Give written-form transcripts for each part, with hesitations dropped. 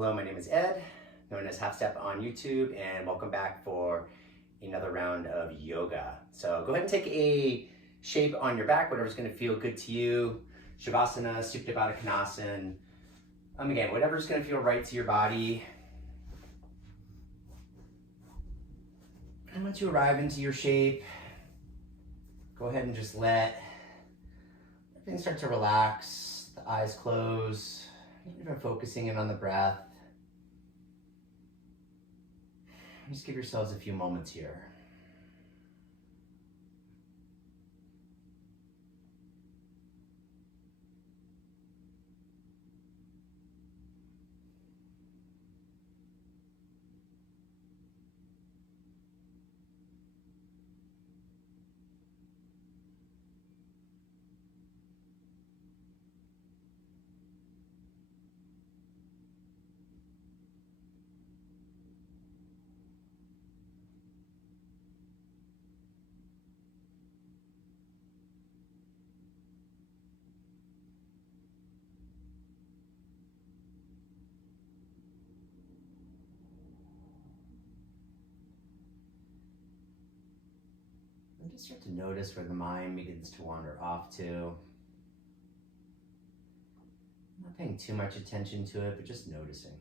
Hello, my name is Ed, known as Half Step on YouTube, and welcome back for another round of yoga. So go ahead and take a shape on your back, whatever's going to feel good to you. Shavasana, Supta Baddha Konasana. Again, whatever's going to feel right to your body. And once you arrive into your shape, go ahead and just let everything start to relax, the eyes close, even focusing in on the breath. Just give yourselves a few moments here. And just start to notice where the mind begins to wander off to. Not paying too much attention to it, but just noticing.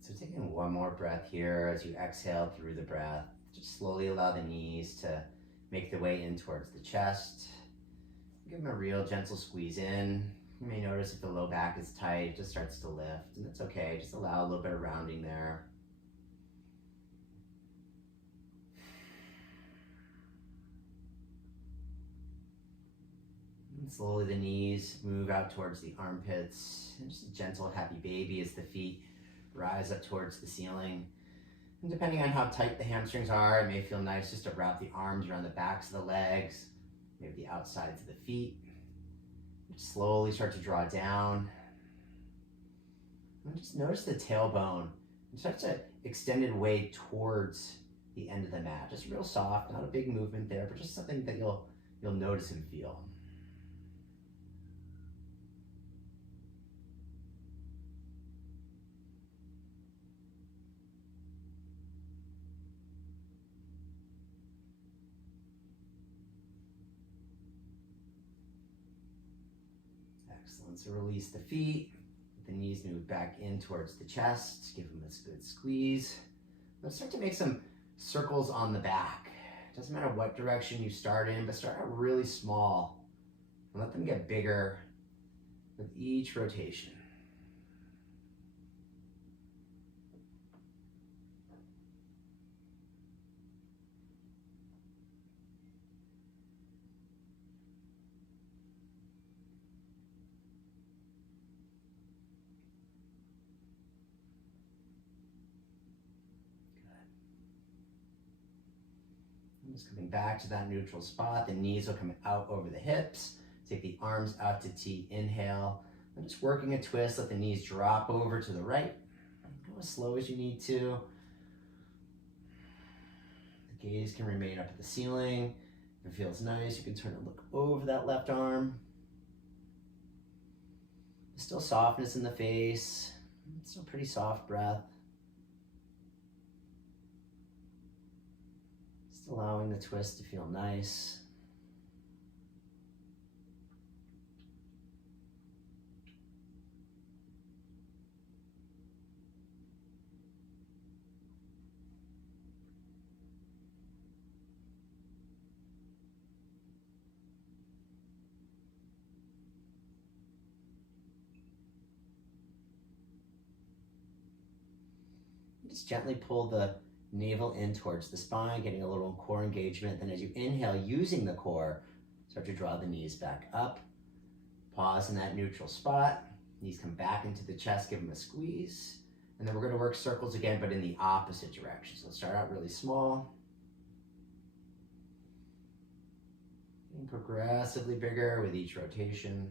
So taking one more breath here as you exhale through the breath. Just slowly allow the knees to make their way in towards the chest. Give them a real gentle squeeze in. You may notice if the low back is tight, it just starts to lift, and that's okay. Just allow a little bit of rounding there. And slowly the knees move out towards the armpits. And just a gentle happy baby as the feet rise up towards the ceiling. And depending on how tight the hamstrings are, it may feel nice just to wrap the arms around the backs of the legs, maybe the outsides of the feet. Just slowly start to draw down. And just notice the tailbone. It starts to extend its way towards the end of the mat. Just real soft, not a big movement there, but just something that you'll notice and feel. Excellent. So release the feet. The knees move back in towards the chest. Give them a good squeeze. Let's start to make some circles on the back. Doesn't matter what direction you start in, but start out really small and let them get bigger with each rotation. Just coming back to that neutral spot. The knees will come out over the hips. Take the arms out to T, inhale. And just working a twist, let the knees drop over to the right. Go as slow as you need to. The gaze can remain up at the ceiling. If it feels nice, you can turn and look over that left arm. There's still softness in the face. Still pretty soft breath. Allowing the twist to feel nice. Just gently pull the navel in towards the spine, getting a little core engagement. Then as you inhale, using the core, Start to draw the knees back up. Pause in that neutral spot. Knees come back into the chest, give them a squeeze. And then we're going to work circles again, but in the opposite direction. So start out really small. Getting progressively bigger with each rotation.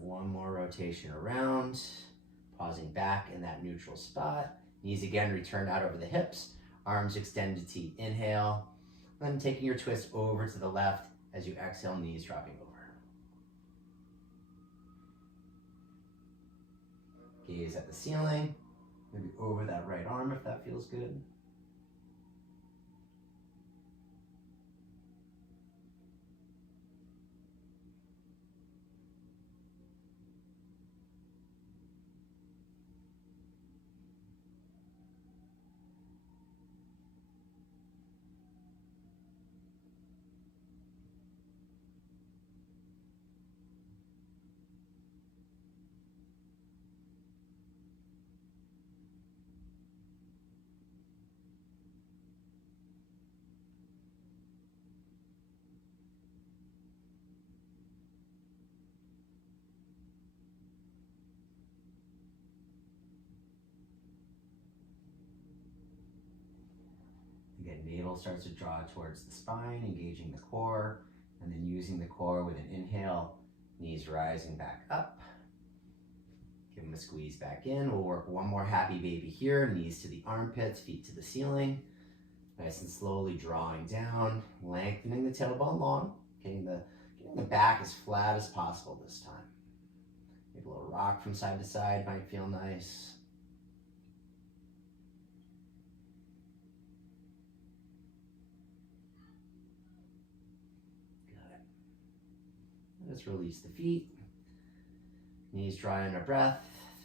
One more rotation around, pausing back in that neutral spot. Knees again return out over the hips, arms extended to inhale, then taking your twist over to the left as you exhale, knees dropping over. Gaze at the ceiling, maybe over that right arm if that feels good. Again, navel starts to draw towards the spine, engaging the core, and then using the core with an inhale, knees rising back up. Give them a squeeze back in. We'll work one more happy baby here, knees to the armpits, feet to the ceiling. Nice and slowly drawing down, lengthening the tailbone long, getting the back as flat as possible this time. Maybe a little rock from side to side might feel nice. Just release the feet. Knees dry under breath.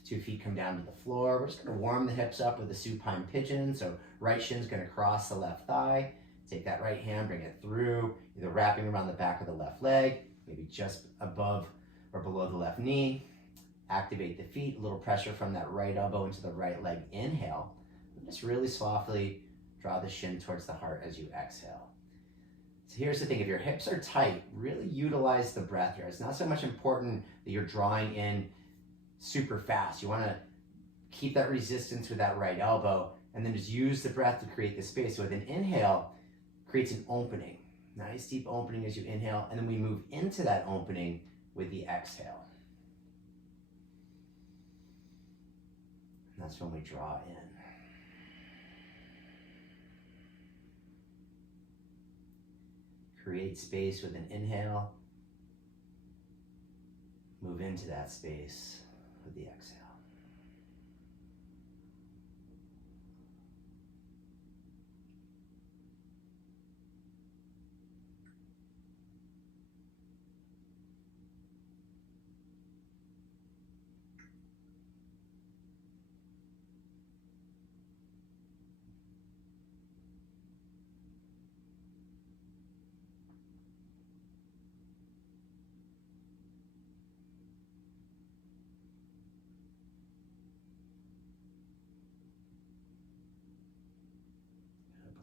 2 feet come down to the floor. We're just going to warm the hips up with a supine pigeon. So right shin's going to cross the left thigh. Take that right hand, bring it through, either wrapping around the back of the left leg, maybe just above or below the left knee. Activate the feet, a little pressure from that right elbow into the right leg. Inhale. And just really softly draw the shin towards the heart as you exhale. So here's the thing, if your hips are tight, really utilize the breath here. It's not so much important that you're drawing in super fast. You want to keep that resistance with that right elbow and then just use the breath to create the space. So with an inhale, creates an opening. Nice deep opening as you inhale, and then we move into that opening with the exhale. And that's when we draw in. Create space with an inhale. Move into that space with the exhale.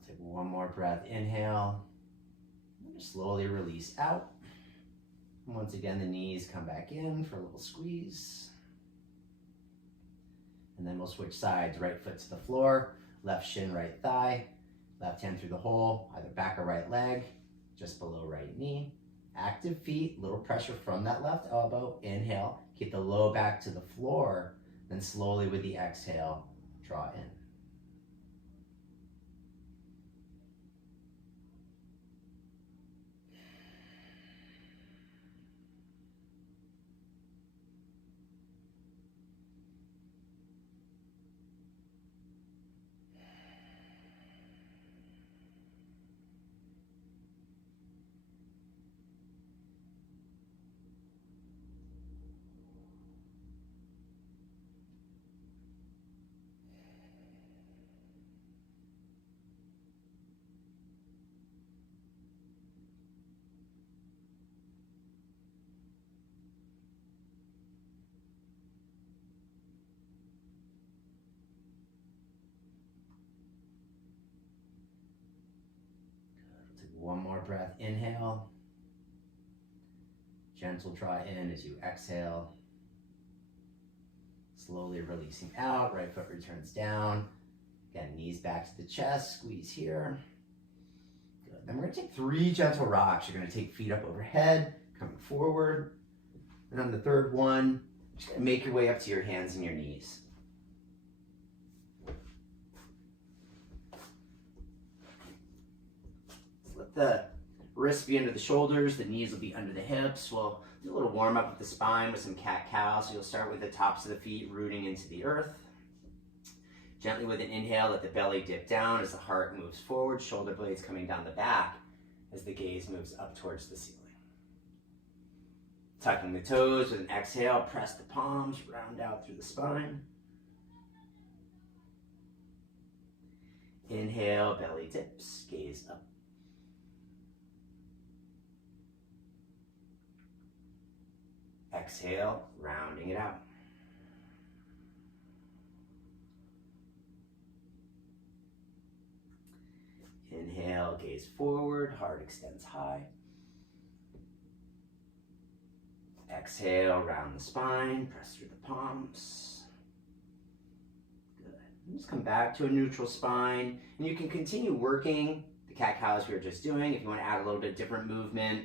Take one more breath, inhale, and just slowly release out. And once again, the knees come back in for a little squeeze. And then we'll switch sides, right foot to the floor, left shin, right thigh, left hand through the hole, either back or right leg, just below right knee. Active feet, little pressure from that left elbow, inhale, keep the low back to the floor, then slowly with the exhale, draw in. One more breath, inhale. Gentle draw in as you exhale. Slowly releasing out, right foot returns down. Again, knees back to the chest, squeeze here. Good. Then we're gonna take 3 gentle rocks. You're gonna take feet up overhead, coming forward. And on the third one, just gonna make your way up to your hands and your knees. Let the wrists be under the shoulders, the knees will be under the hips. We'll do a little warm up with the spine with some cat-cow. So you'll start with the tops of the feet rooting into the earth. Gently with an inhale, let the belly dip down as the heart moves forward, shoulder blades coming down the back as the gaze moves up towards the ceiling. Tucking the toes with an exhale, press the palms, round out through the spine. Inhale, belly dips, gaze up. Exhale, rounding it out. Inhale, gaze forward, heart extends high. Exhale, round the spine, press through the palms. Good. And just come back to a neutral spine. And you can continue working the cat-cows we were just doing. If you want to add a little bit different movement,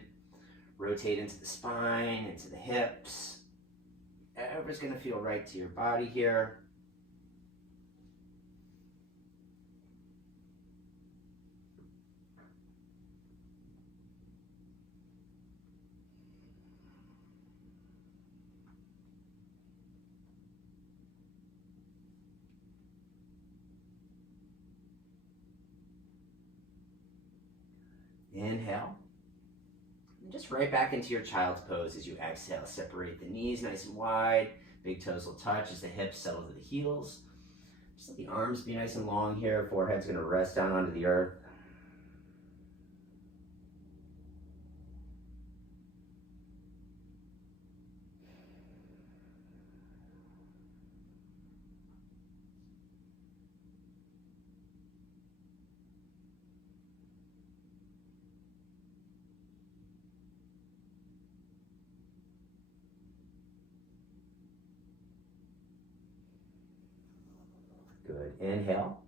rotate into the spine, into the hips. Whatever's going to feel right to your body here. Inhale. And just right back into your child's pose as you exhale. Separate the knees nice and wide. Big toes will touch as the hips settle to the heels. Just let the arms be nice and long here. Forehead's going to rest down onto the earth. Good. Inhale.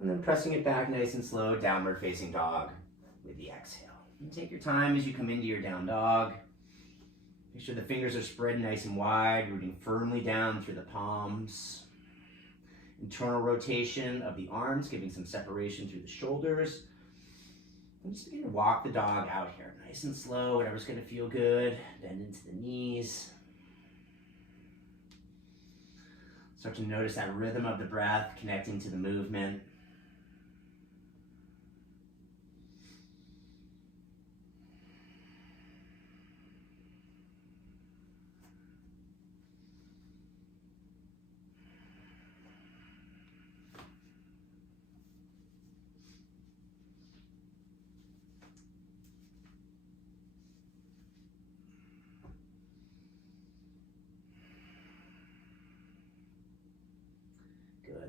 And then pressing it back nice and slow, downward facing dog with the exhale. And take your time as you come into your down dog. Make sure the fingers are spread nice and wide, rooting firmly down through the palms. Internal rotation of the arms, giving some separation through the shoulders. And just begin to walk the dog out here, nice and slow, whatever's going to feel good. Bend into the knees. Start to notice that rhythm of the breath connecting to the movement.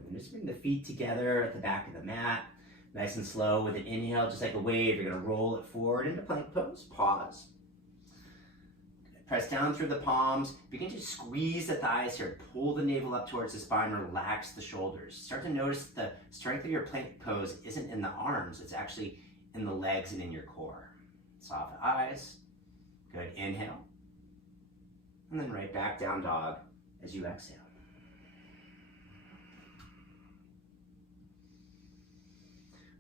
And just bring the feet together at the back of the mat, nice and slow with an inhale, just like a wave. You're going to roll it forward into plank pose. Pause. Press down through the palms. Begin to squeeze the thighs here. Pull the navel up towards the spine. Relax the shoulders. Start to notice the strength of your plank pose isn't in the arms. It's actually in the legs and in your core. Soft eyes. Good. Inhale. And then right back down dog as you exhale.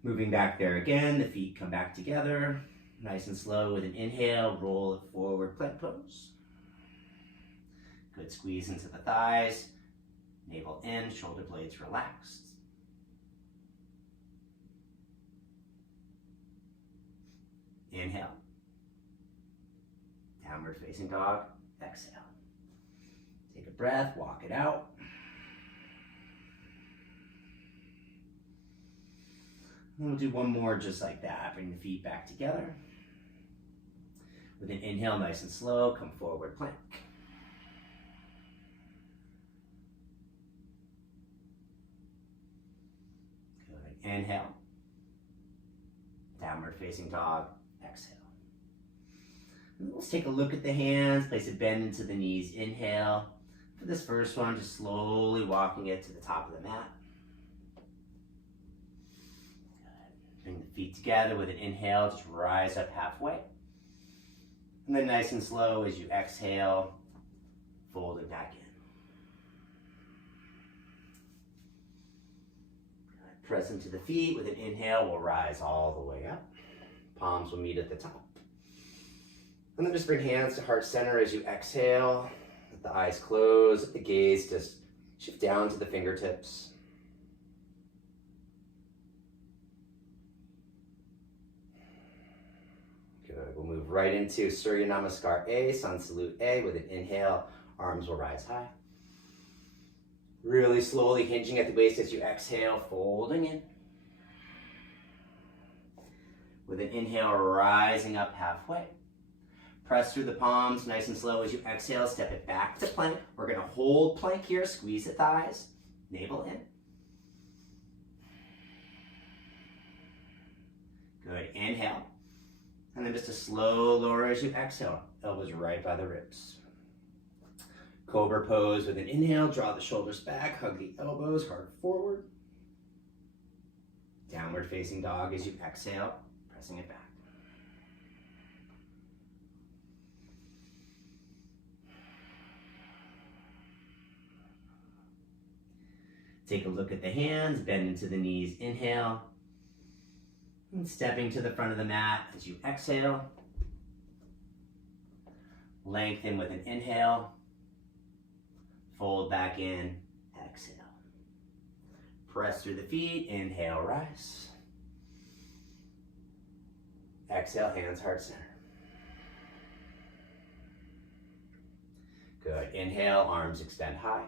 Moving back there again, the feet come back together. Nice and slow with an inhale, roll it forward, plank pose. Good, squeeze into the thighs, navel in, shoulder blades relaxed. Inhale. Downward facing dog, exhale. Take a breath, walk it out. And we'll do one more just like that. Bring the feet back together. With an inhale, nice and slow, come forward, plank. Good. Inhale. Downward facing dog, exhale. And let's take a look at the hands, place a bend into the knees, inhale. For this first one, just slowly walking it to the top of the mat. Good. Bring the feet together with an inhale, just rise up halfway. And then nice and slow as you exhale, fold it back in. Good. Press into the feet with an inhale, we'll rise all the way up. Palms will meet at the top. And then just bring hands to heart center as you exhale. Let the eyes close, let the gaze just shift down to the fingertips. Good, we'll move right into Surya Namaskar A, Sun Salute A. With an inhale, arms will rise high. Really slowly hinging at the waist as you exhale, folding in. With an inhale, rising up halfway. Press through the palms, nice and slow as you exhale, step it back to plank. We're gonna hold plank here, squeeze the thighs, navel in. Good, inhale. And then just a slow lower as you exhale, elbows right by the ribs. Cobra pose with an inhale, draw the shoulders back, hug the elbows, heart forward. Downward facing dog as you exhale, pressing it back. Take a look at the hands, bend into the knees, inhale. And stepping to the front of the mat as you exhale. Lengthen with an inhale. Fold back in, exhale. Press through the feet, inhale, rise. Exhale, hands, heart center. Good, inhale, arms extend high.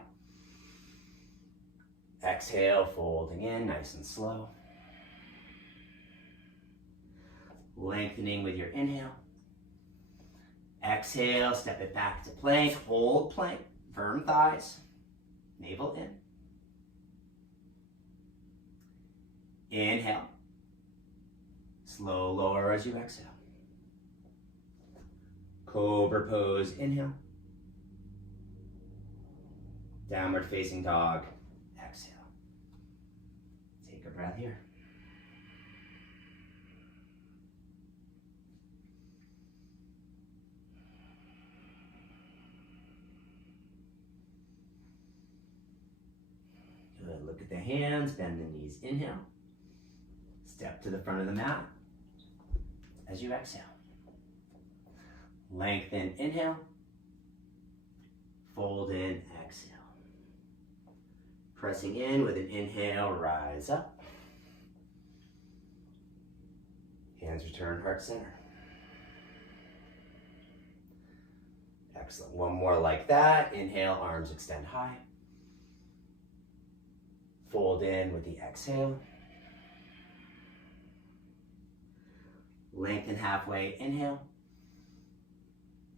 Exhale, folding in, nice and slow. Lengthening with your inhale. Exhale, step it back to plank, hold plank, firm thighs, navel in. Inhale. Slow lower as you exhale. Cobra pose, inhale. Downward facing dog, exhale. Take a breath here. Good, look at the hands, bend the knees, inhale. Step to the front of the mat as you exhale. Lengthen, inhale. Fold in, exhale. Pressing in with an inhale, rise up. Hands return, heart center. Excellent. One more like that. Inhale, arms extend high. Fold in with the exhale. Lengthen halfway, inhale.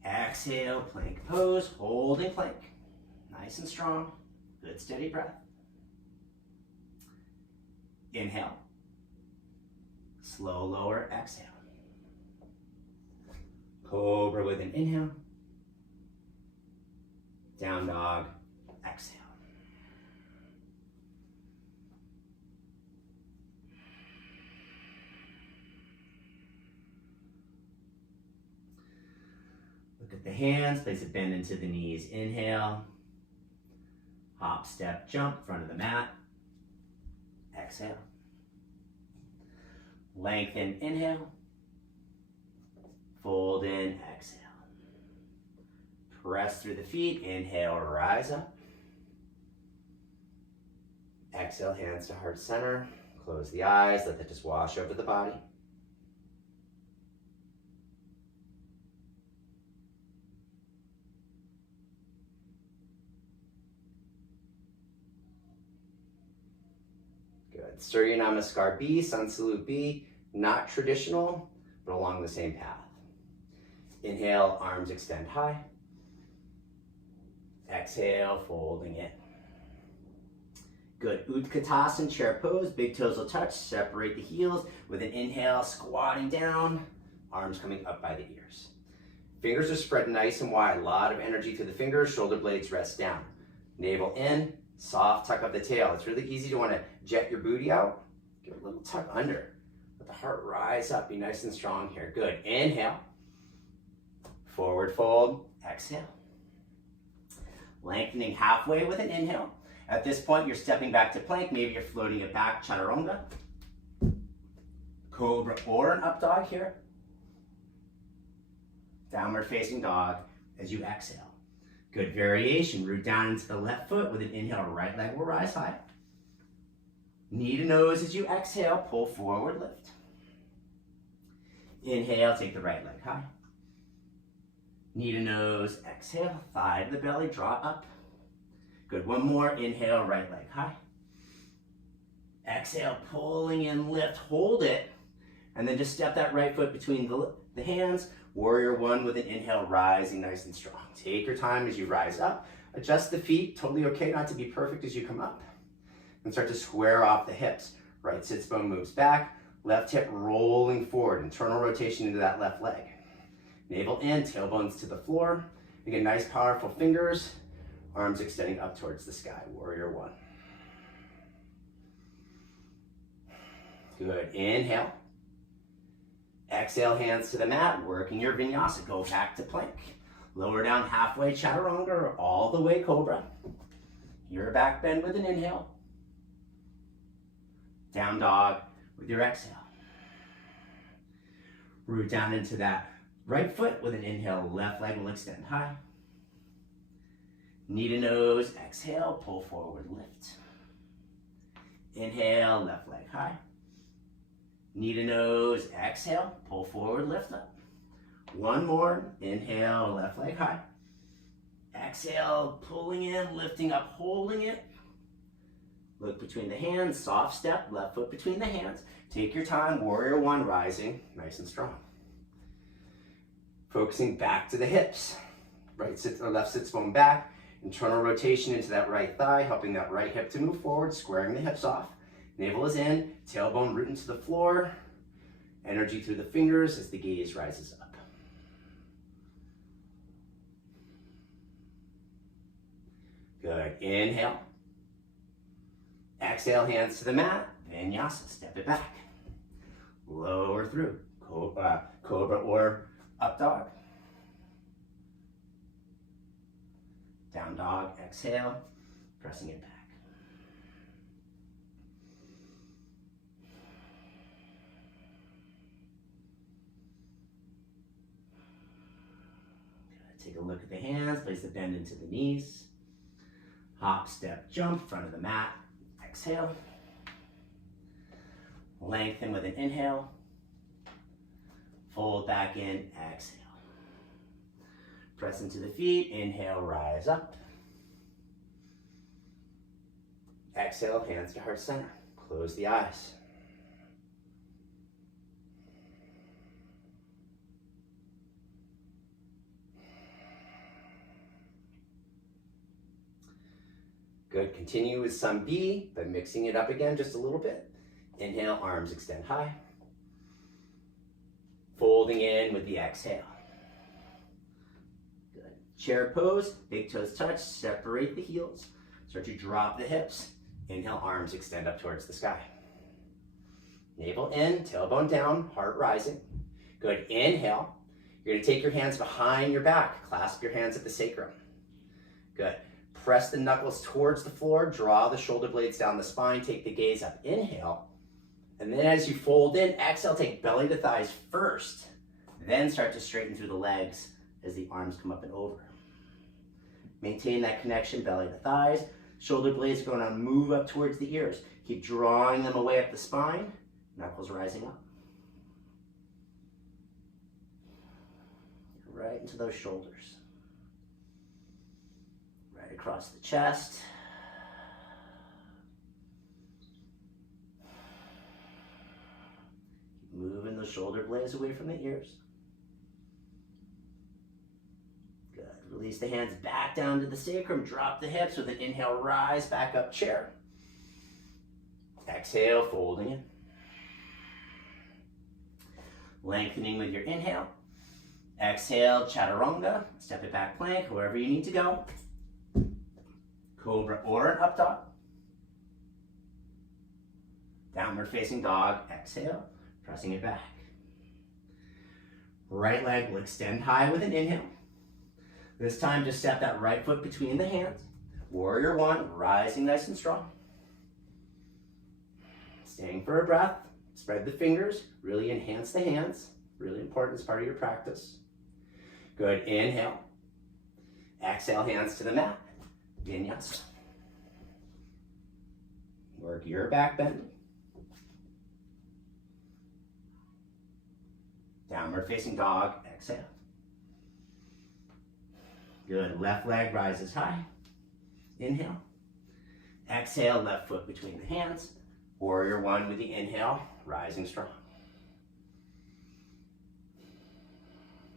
Exhale, plank pose, holding plank. Nice and strong, good steady breath. Inhale. Slow lower, exhale. Cobra with an inhale. Down dog, exhale. Look at the hands, place a bend into the knees, inhale. Hop, step, jump, front of the mat. Exhale. Lengthen, inhale. Fold in, exhale. Press through the feet, inhale, rise up. Exhale, hands to heart center. Close the eyes, let that just wash over the body. Good. Surya Namaskar B, Sun Salute B, not traditional, but along the same path. Inhale, arms extend high. Exhale, folding in. Good. Utkatasana, chair pose. Big toes will touch. Separate the heels with an inhale, squatting down. Arms coming up by the ears. Fingers are spread nice and wide. A lot of energy through the fingers. Shoulder blades rest down. Navel in. Soft tuck of the tail. It's really easy to want to jet your booty out. Give a little tuck under. Let the heart rise up. Be nice and strong here. Good. Inhale. Forward fold. Exhale. Lengthening halfway with an inhale. At this point, you're stepping back to plank. Maybe you're floating it back. Chaturanga. Cobra or an up dog here. Downward facing dog as you exhale. Good variation. Root down into the left foot with an inhale. Right leg will rise high. Knee to nose as you exhale. Pull forward, lift. Inhale, take the right leg high. Knee to nose, exhale. Thigh to the belly, draw up. Good. One more. Inhale, right leg high. Exhale, pulling in, lift. Hold it. And then just step that right foot between the hands. Warrior one with an inhale, rising nice and strong. Take your time as you rise up. Adjust the feet. Totally okay not to be perfect as you come up. And start to square off the hips. Right sits bone moves back. Left hip rolling forward. Internal rotation into that left leg. Navel in, tailbones to the floor. Again, nice powerful fingers. Arms extending up towards the sky. Warrior one. Good. Inhale. Exhale, hands to the mat, working your vinyasa. Go back to plank. Lower down halfway, chaturanga, or all the way cobra. Your back bend with an inhale. Down dog with your exhale. Root down into that right foot with an inhale. Left leg will extend high. Knee to nose, exhale, pull forward, lift. Inhale, left leg high. Knee to nose, exhale, pull forward, lift up. One more, inhale, left leg high. Exhale, pulling in, lifting up, holding it. Look between the hands, soft step, left foot between the hands. Take your time, warrior one, rising, nice and strong. Focusing back to the hips. Right sit or left sits bone back. Internal rotation into that right thigh, helping that right hip to move forward, squaring the hips off. Navel is in, tailbone root into the floor. Energy through the fingers as the gaze rises up. Good. Inhale. Exhale, hands to the mat. Vinyasa. Step it back. Lower through. Cobra or up dog. Down dog. Exhale. Pressing it back. Take a look at the hands, place the bend into the knees. Hop, step, jump, front of the mat. Exhale. Lengthen with an inhale. Fold back in, exhale. Press into the feet, inhale, rise up. Exhale, hands to heart center. Close the eyes. Good. Continue with some B, but mixing it up again just a little bit. Inhale, arms extend high. Folding in with the exhale. Good. Chair pose, big toes touch, separate the heels. Start to drop the hips. Inhale, arms extend up towards the sky. Navel in, tailbone down, heart rising. Good. Inhale. You're going to take your hands behind your back. Clasp your hands at the sacrum. Good. Press the knuckles towards the floor, draw the shoulder blades down the spine, take the gaze up, inhale. And then as you fold in, exhale, take belly to thighs first. Then start to straighten through the legs as the arms come up and over. Maintain that connection, belly to thighs. Shoulder blades are going to move up towards the ears. Keep drawing them away up the spine, knuckles rising up. Right into those shoulders. Across the chest. Keep moving the shoulder blades away from the ears. Good. Release the hands back down to the sacrum. Drop the hips with an inhale, rise back up, chair. Exhale, folding in. Lengthening with your inhale. Exhale, chaturanga. Step it back, plank, wherever you need to go. Cobra or an up dog. Downward facing dog. Exhale, pressing it back. Right leg will extend high with an inhale. This time, just step that right foot between the hands. Warrior one, rising nice and strong. Staying for a breath. Spread the fingers. Really enhance the hands. Really important as part of your practice. Good. Inhale. Exhale, hands to the mat. Vinyasa. Work your back bend. Downward facing dog. Exhale. Good. Left leg rises high. Inhale. Exhale, left foot between the hands. Warrior one with the inhale, rising strong.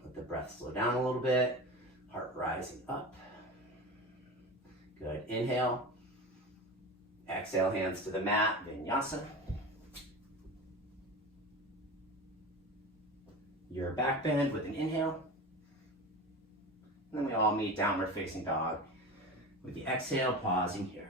Let the breath slow down a little bit. Heart rising up. Good. Inhale. Exhale, hands to the mat. Vinyasa. Your back bend with an inhale. And then we all meet downward facing dog with the exhale, pausing here.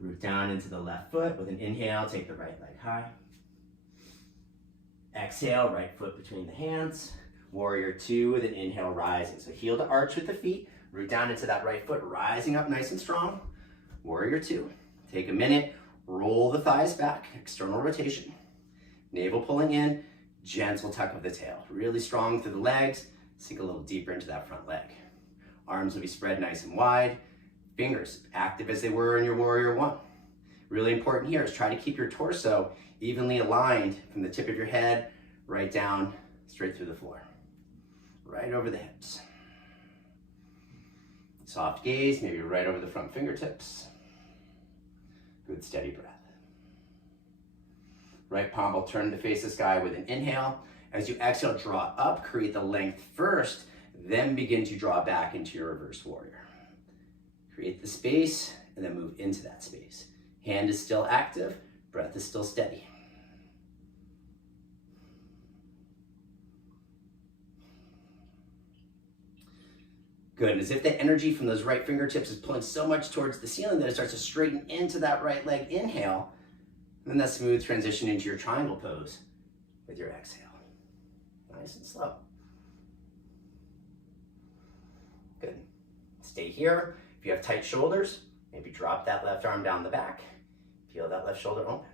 Root down into the left foot with an inhale, take the right leg high. Exhale, right foot between the hands. Warrior two with an inhale, rising. So heel to arch with the feet. Root down into that right foot, rising up nice and strong. Warrior two. Take a minute, roll the thighs back, external rotation. Navel pulling in, gentle tuck of the tail. Really strong through the legs, sink a little deeper into that front leg. Arms will be spread nice and wide. Fingers active as they were in your warrior one. Really important here is try to keep your torso evenly aligned from the tip of your head right down, straight through the floor. Right over the hips. Soft gaze, maybe right over the front fingertips. Good steady breath. Right palm will turn to face the sky with an inhale. As you exhale, draw up, create the length first, then begin to draw back into your reverse warrior. Create the space and then move into that space. Hand is still active, breath is still steady. Good, as if the energy from those right fingertips is pulling so much towards the ceiling that it starts to straighten into that right leg. Inhale, and then that smooth transition into your triangle pose with your exhale. Nice and slow. Good. Stay here. If you have tight shoulders, maybe drop that left arm down the back. Feel that left shoulder open.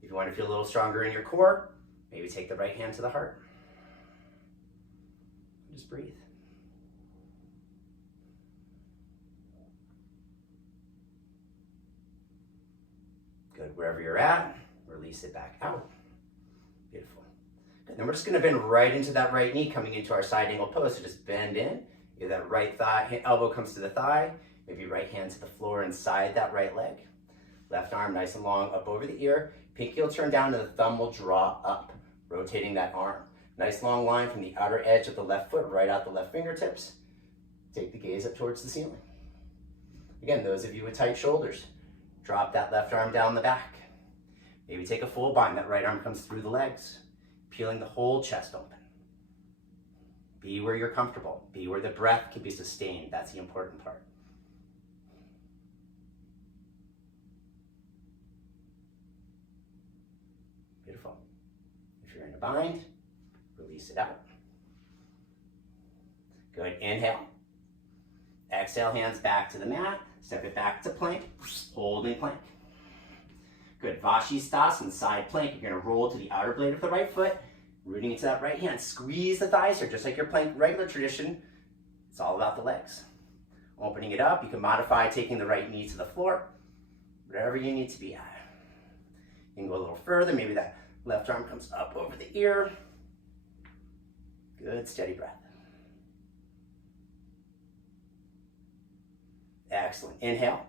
If you want to feel a little stronger in your core, maybe take the right hand to the heart. Just breathe. Good, wherever you're at, release it back out. Beautiful. Good, then we're just gonna bend right into that right knee, coming into our side angle pose. So just bend in, if that right thigh, elbow comes to the thigh, maybe right hand to the floor inside that right leg. Left arm nice and long up over the ear. Pinky will turn down and the thumb will draw up, rotating that arm. Nice long line from the outer edge of the left foot, right out the left fingertips. Take the gaze up towards the ceiling. Again, those of you with tight shoulders, drop that left arm down the back. Maybe take a full bind. That right arm comes through the legs, peeling the whole chest open. Be where you're comfortable. Be where the breath can be sustained. That's the important part. Beautiful. If you're in a bind, release it out. Good. Inhale. Exhale, hands back to the mat. Step it back to plank, holding plank. Good, Vashisthasana, side plank. You're gonna roll to the outer blade of the right foot, rooting into that right hand. Squeeze the thighs here, just like your plank regular tradition. It's all about the legs. Opening it up, you can modify taking the right knee to the floor, whatever you need to be at. You can go a little further, maybe that left arm comes up over the ear. Good, steady breath. Excellent. Inhale.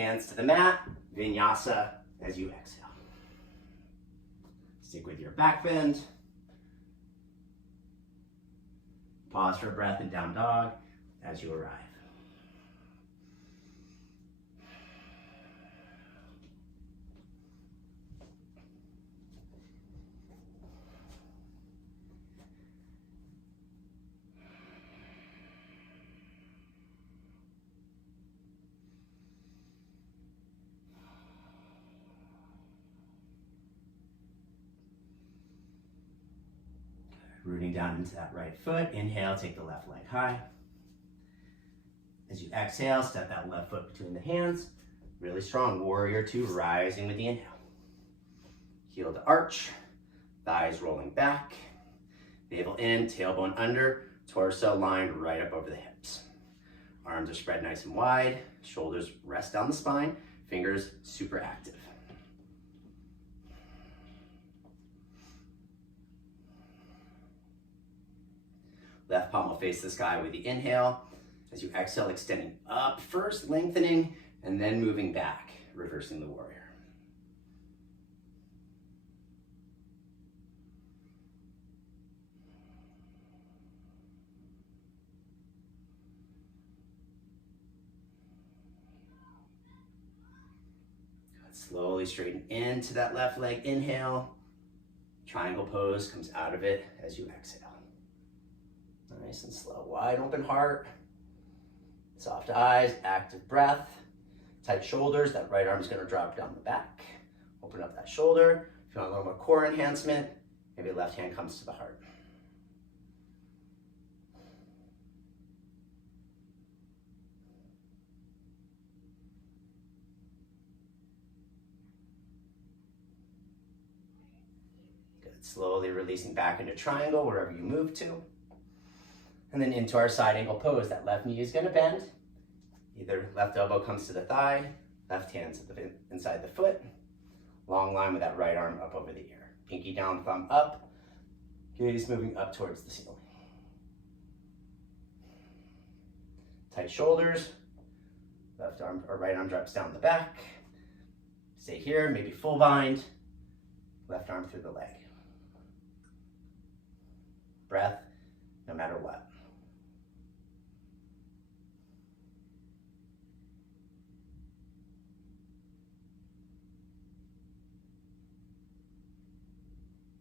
Hands to the mat, Vinyasa as you exhale. Stick with your back bend. Pause for a breath in down dog as you arrive. Rooting down into that right foot. Inhale, take the left leg high. As you exhale, step that left foot between the hands. Really strong. Warrior two, rising with the inhale. Heel to arch. Thighs rolling back. Navel in, tailbone under. Torso lined right up over the hips. Arms are spread nice and wide. Shoulders rest down the spine. Fingers super active. Left palm will face the sky with the inhale. As you exhale, extending up first, lengthening, and then moving back, reversing the warrior. Good. Slowly straighten into that left leg, inhale. Triangle pose comes out of it as you exhale. Nice and slow, wide open heart, soft eyes, active breath, tight shoulders. That right arm is going to drop down the back. Open up that shoulder. If you want a little more core enhancement, maybe left hand comes to the heart. Good. Slowly releasing back into triangle wherever you move to. And then into our side angle pose. That left knee is going to bend. Either left elbow comes to the thigh, left hand's inside the foot. Long line with that right arm up over the ear. Pinky down, thumb up. Gaze moving up towards the ceiling. Tight shoulders. Left arm or right arm drops down the back. Stay here, maybe full bind. Left arm through the leg. Breath, no matter what.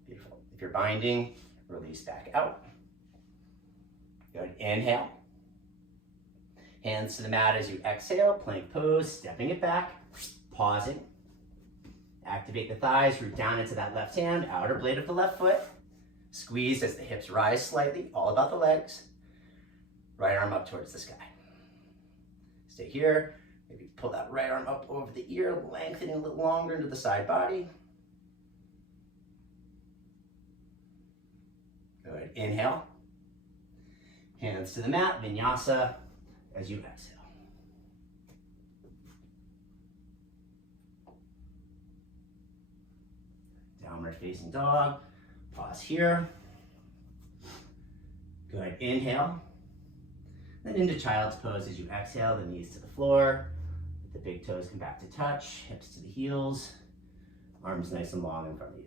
Beautiful. If you're binding, release back out. Good. Inhale. Hands to the mat as you exhale. Plank pose, stepping it back, pausing. Activate the thighs, root down into that left hand, outer blade of the left foot. Squeeze as the hips rise slightly, all about the legs. Right arm up towards the sky. Stay here. Maybe pull that right arm up over the ear, lengthening a little longer into the side body. Good. Inhale. Hands to the mat, Vinyasa, as you exhale. Downward facing dog. Pause here. Good. Inhale. Then into child's pose as you exhale, the knees to the floor. Let the big toes come back to touch, hips to the heels. Arms nice and long in front of you.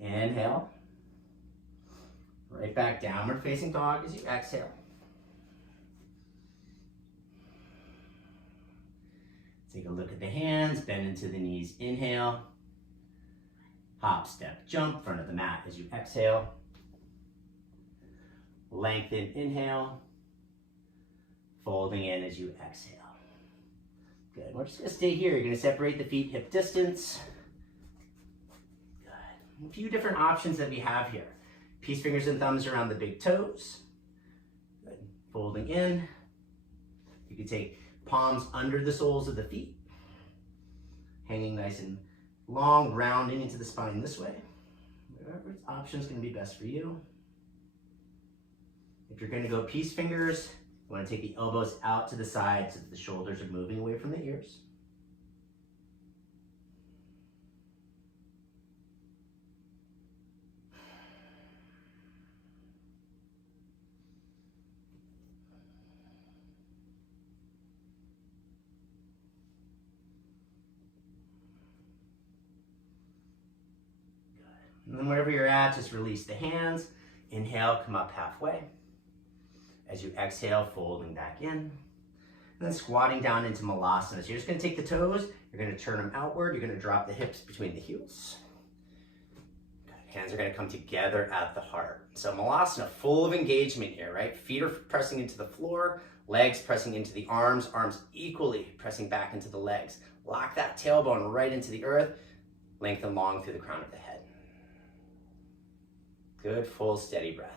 Inhale. Right back, downward facing dog as you exhale. Take a look at the hands, bend into the knees, inhale. Hop, step, jump, front of the mat as you exhale. Lengthen, inhale. Folding in as you exhale. Good, we're just gonna stay here. You're gonna separate the feet hip distance. A few different options that we have here. Peace fingers and thumbs around the big toes. Good. Folding in. You can take palms under the soles of the feet. Hanging nice and long, rounding into the spine this way. Whatever option is going to be best for you. If you're going to go peace fingers, you want to take the elbows out to the side so that the shoulders are moving away from the ears. And then wherever you're at, just release the hands. Inhale, come up halfway. As you exhale, folding back in. And then squatting down into Malasana. So you're just going to take the toes, you're going to turn them outward, you're going to drop the hips between the heels. Good. Hands are going to come together at the heart. So Malasana, full of engagement here, right? Feet are pressing into the floor, legs pressing into the arms equally pressing back into the legs. Lock that tailbone right into the earth, lengthen long through the crown of the head. Good, full, steady breath.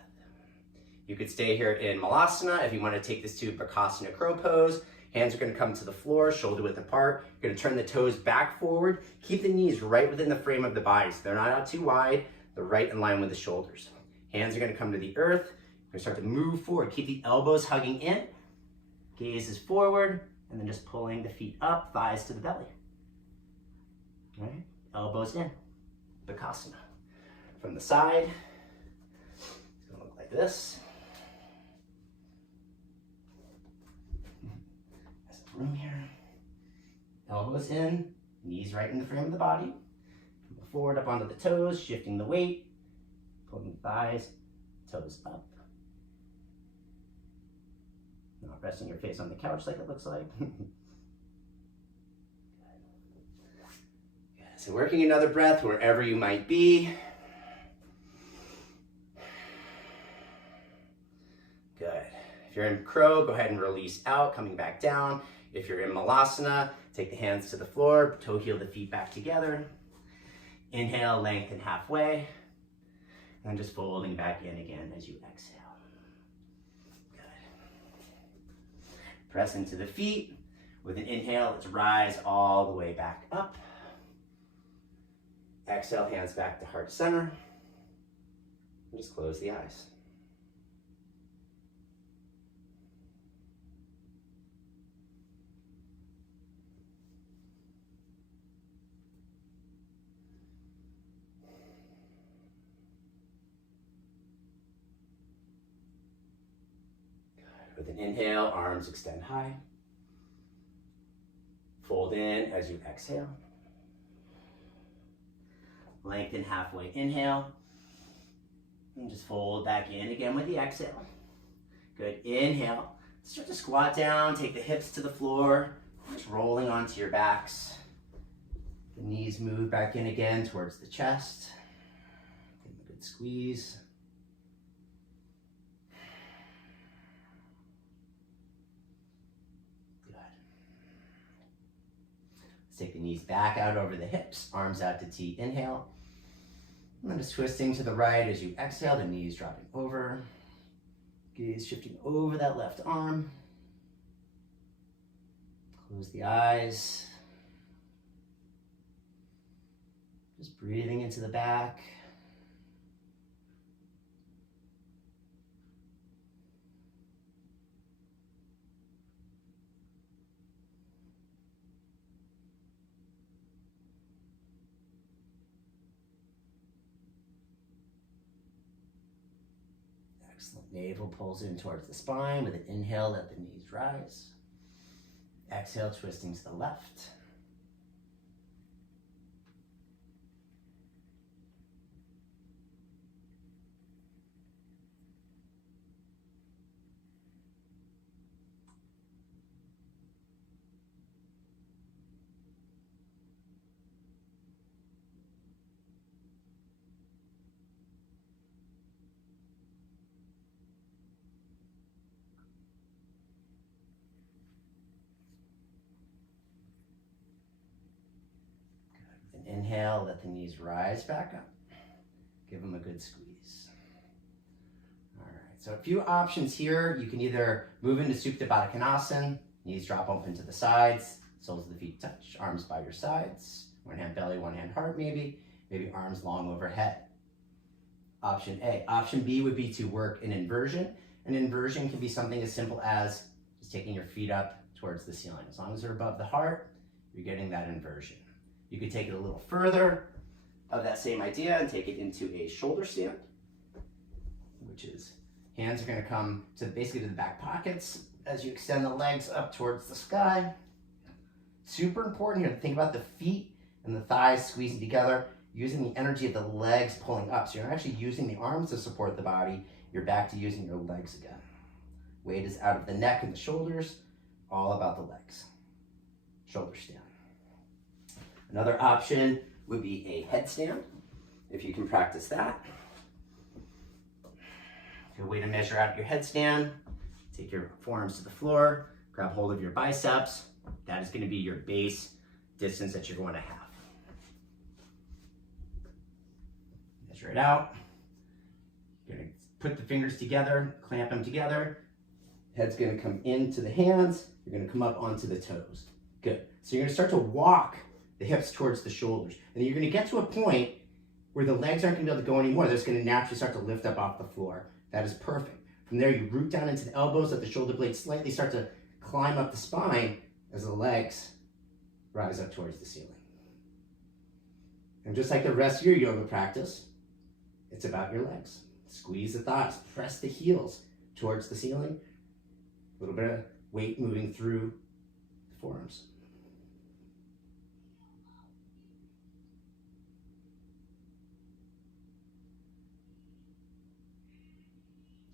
You could stay here in Malasana if you want to take this to Bakasana Crow pose. Hands are going to come to the floor, shoulder width apart. You're going to turn the toes back forward. Keep the knees right within the frame of the body, so they're not out too wide. They're right in line with the shoulders. Hands are going to come to the earth. You're going to start to move forward. Keep the elbows hugging in. Gaze is forward, and then just pulling the feet up, thighs to the belly. All right, elbows in. Bakasana. From the side, it's going to look like this. Room here. Elbows in, knees right in the frame of the body. Forward up onto the toes, shifting the weight, pulling the thighs, toes up. Not resting your face on the couch like it looks like. So working another breath wherever you might be. Good. If you're in crow, go ahead and release out, coming back down. If you're in Malasana, take the hands to the floor, toe heel the feet back together. Inhale, lengthen halfway, and just folding back in again as you exhale. Good. Press into the feet. With an inhale, let's rise all the way back up. Exhale, hands back to heart center. And just close the eyes. With an inhale, arms extend high. Fold in as you exhale. Lengthen halfway, inhale. And just fold back in again with the exhale. Good, inhale. Start to squat down, take the hips to the floor, just rolling onto your backs. The knees move back in again towards the chest. Give them a good squeeze. Take the knees back out over the hips, arms out to T, inhale. And then just twisting to the right as you exhale, the knees dropping over. Gaze shifting over that left arm. Close the eyes. Just breathing into the back. Excellent. Navel pulls in towards the spine. With an inhale, let the knees rise. Exhale, twisting to the left. Inhale, let the knees rise back up. Give them a good squeeze. All right, so a few options here. You can either move into Supta Baddha Konasana, knees drop open to the sides, soles of the feet touch, arms by your sides, one hand belly, one hand heart maybe arms long overhead. Option A. Option B would be to work an inversion. An inversion can be something as simple as just taking your feet up towards the ceiling. As long as they're above the heart, you're getting that inversion. You could take it a little further of that same idea and take it into a shoulder stand, which is hands are going to come to basically to the back pockets as you extend the legs up towards the sky. Super important here to think about the feet and the thighs squeezing together, using the energy of the legs pulling up. So you're not actually using the arms to support the body, you're back to using your legs again. Weight is out of the neck and the shoulders, all about the legs. Shoulder stand. Another option would be a headstand, if you can practice that. Good way to measure out your headstand. Take your forearms to the floor, grab hold of your biceps. That is going to be your base distance that you're going to have. Measure it out. You're going to put the fingers together, clamp them together. Head's going to come into the hands. You're going to come up onto the toes. Good. So you're going to start to walk the hips towards the shoulders. And you're going to get to a point where the legs aren't going to be able to go anymore. They're just going to naturally start to lift up off the floor. That is perfect. From there, you root down into the elbows, let the shoulder blades slightly start to climb up the spine as the legs rise up towards the ceiling. And just like the rest of your yoga practice, it's about your legs. Squeeze the thighs, press the heels towards the ceiling. A little bit of weight moving through the forearms.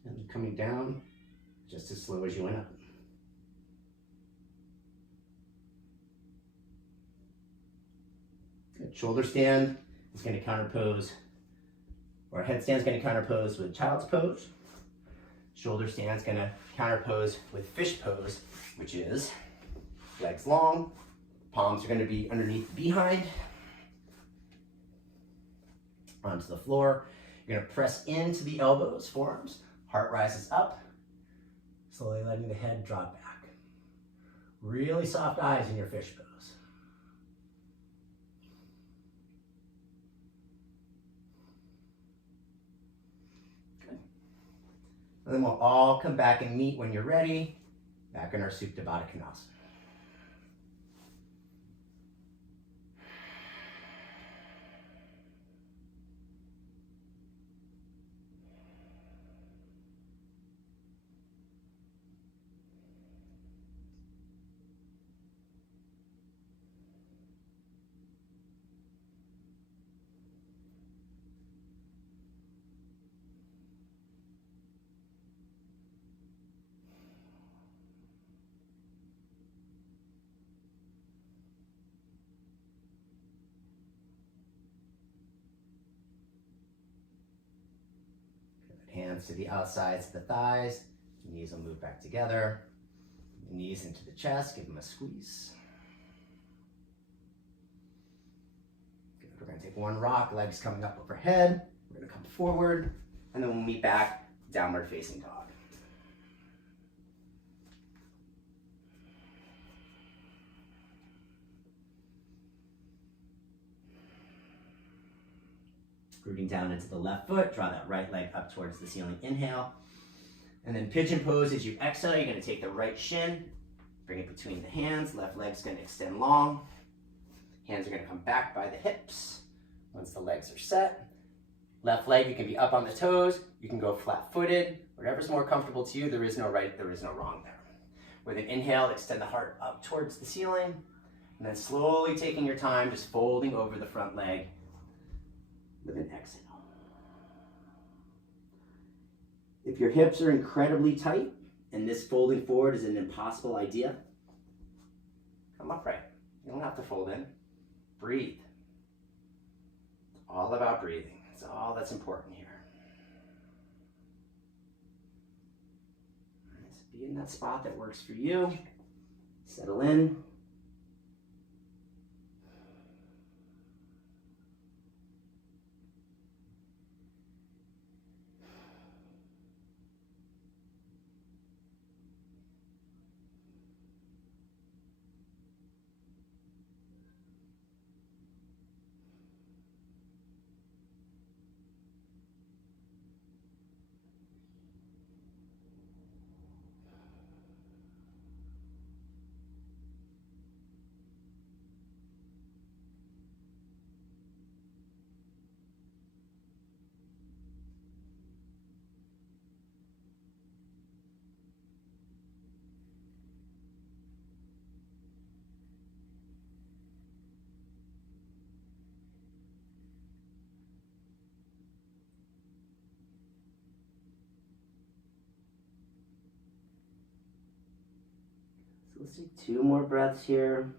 And coming down just as slow as you went up. Good. Shoulder stand is going to counterpose, or headstand is going to counterpose with child's pose. Shoulder stand is going to counterpose with fish pose, which is legs long, palms are going to be underneath the behind, onto the floor. You're going to press into the elbows, forearms. Heart rises up, slowly letting the head drop back. Really soft eyes in your fish pose. Good. And then we'll all come back and meet when you're ready, back in our Supta Baddha Konasana. Hands to the outsides of the thighs. Knees will move back together. Knees into the chest. Give them a squeeze. Good. We're going to take one rock. Legs coming up overhead. We're going to come forward. And then we'll meet back. Downward facing dog. Rooting down into the left foot, draw that right leg up towards the ceiling, inhale. And then pigeon pose as you exhale, you're gonna take the right shin, bring it between the hands, left leg's gonna extend long. Hands are gonna come back by the hips. Once the legs are set, left leg, you can be up on the toes, you can go flat-footed, whatever's more comfortable to you, there is no right, there is no wrong there. With an inhale, extend the heart up towards the ceiling, and then slowly taking your time, just folding over the front leg, with an exhale. If your hips are incredibly tight and this folding forward is an impossible idea, come upright. You don't have to fold in. Breathe. It's all about breathing. It's all that's important here. So be in that spot that works for you. Settle in. So let's take 2 more breaths here.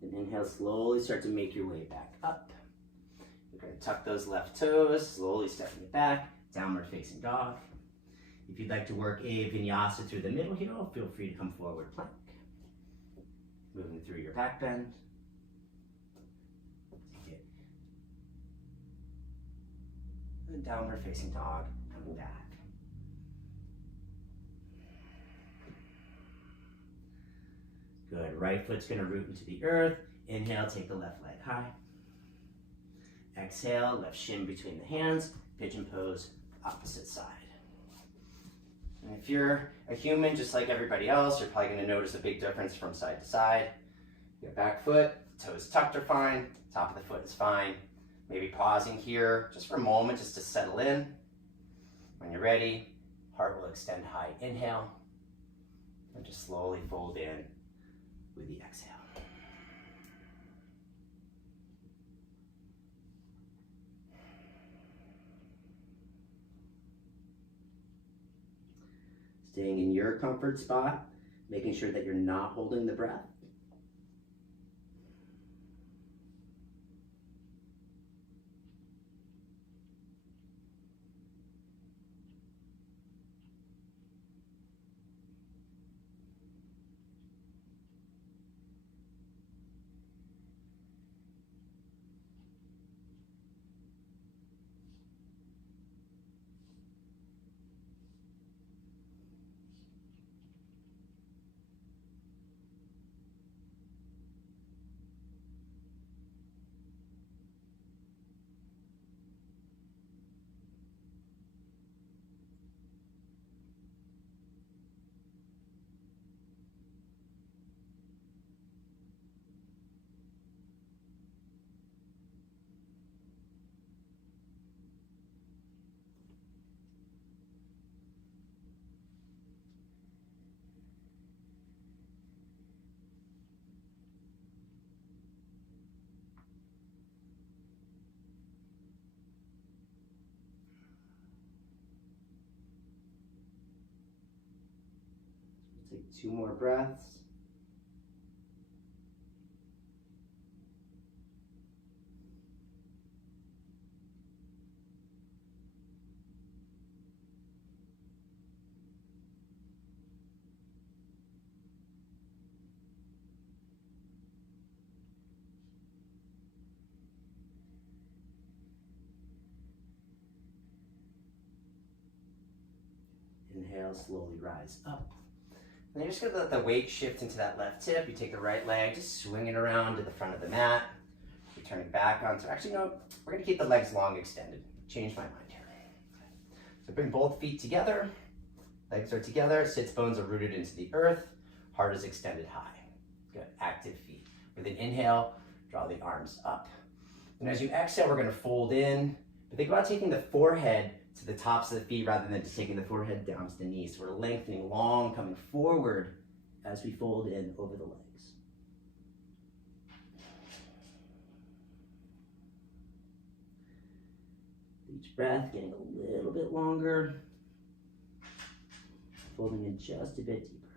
And inhale, slowly start to make your way back up. You're going to tuck those left toes, slowly stepping it back, downward facing dog. If you'd like to work a vinyasa through the middle here, feel free to come forward plank. Moving through your back bend. Take it. And downward facing dog, coming back. Good, right foot's gonna root into the earth. Inhale, take the left leg high. Exhale, left shin between the hands, pigeon pose, opposite side. And if you're a human just like everybody else, you're probably gonna notice a big difference from side to side. Your back foot, toes tucked are fine, top of the foot is fine. Maybe pausing here just for a moment, just to settle in. When you're ready, heart will extend high, inhale, and just slowly fold in with the exhale. Staying in your comfort spot, making sure that you're not holding the breath. Take 2 more breaths. Inhale, slowly rise up. And you're just gonna let the weight shift into that left hip. You take the right leg, just swing it around to the front of the mat. You're turning back onto, actually no, we're gonna keep the legs long extended. Change my mind here. Okay. So bring both feet together. Legs are together, sits bones are rooted into the earth. Heart is extended high. Good, active feet. With an inhale, draw the arms up. And as you exhale, we're gonna fold in. But think about taking the forehead to the tops of the feet rather than just taking the forehead down to the knees. So we're lengthening long, coming forward as we fold in over the legs. Each breath getting a little bit longer, folding in just a bit deeper.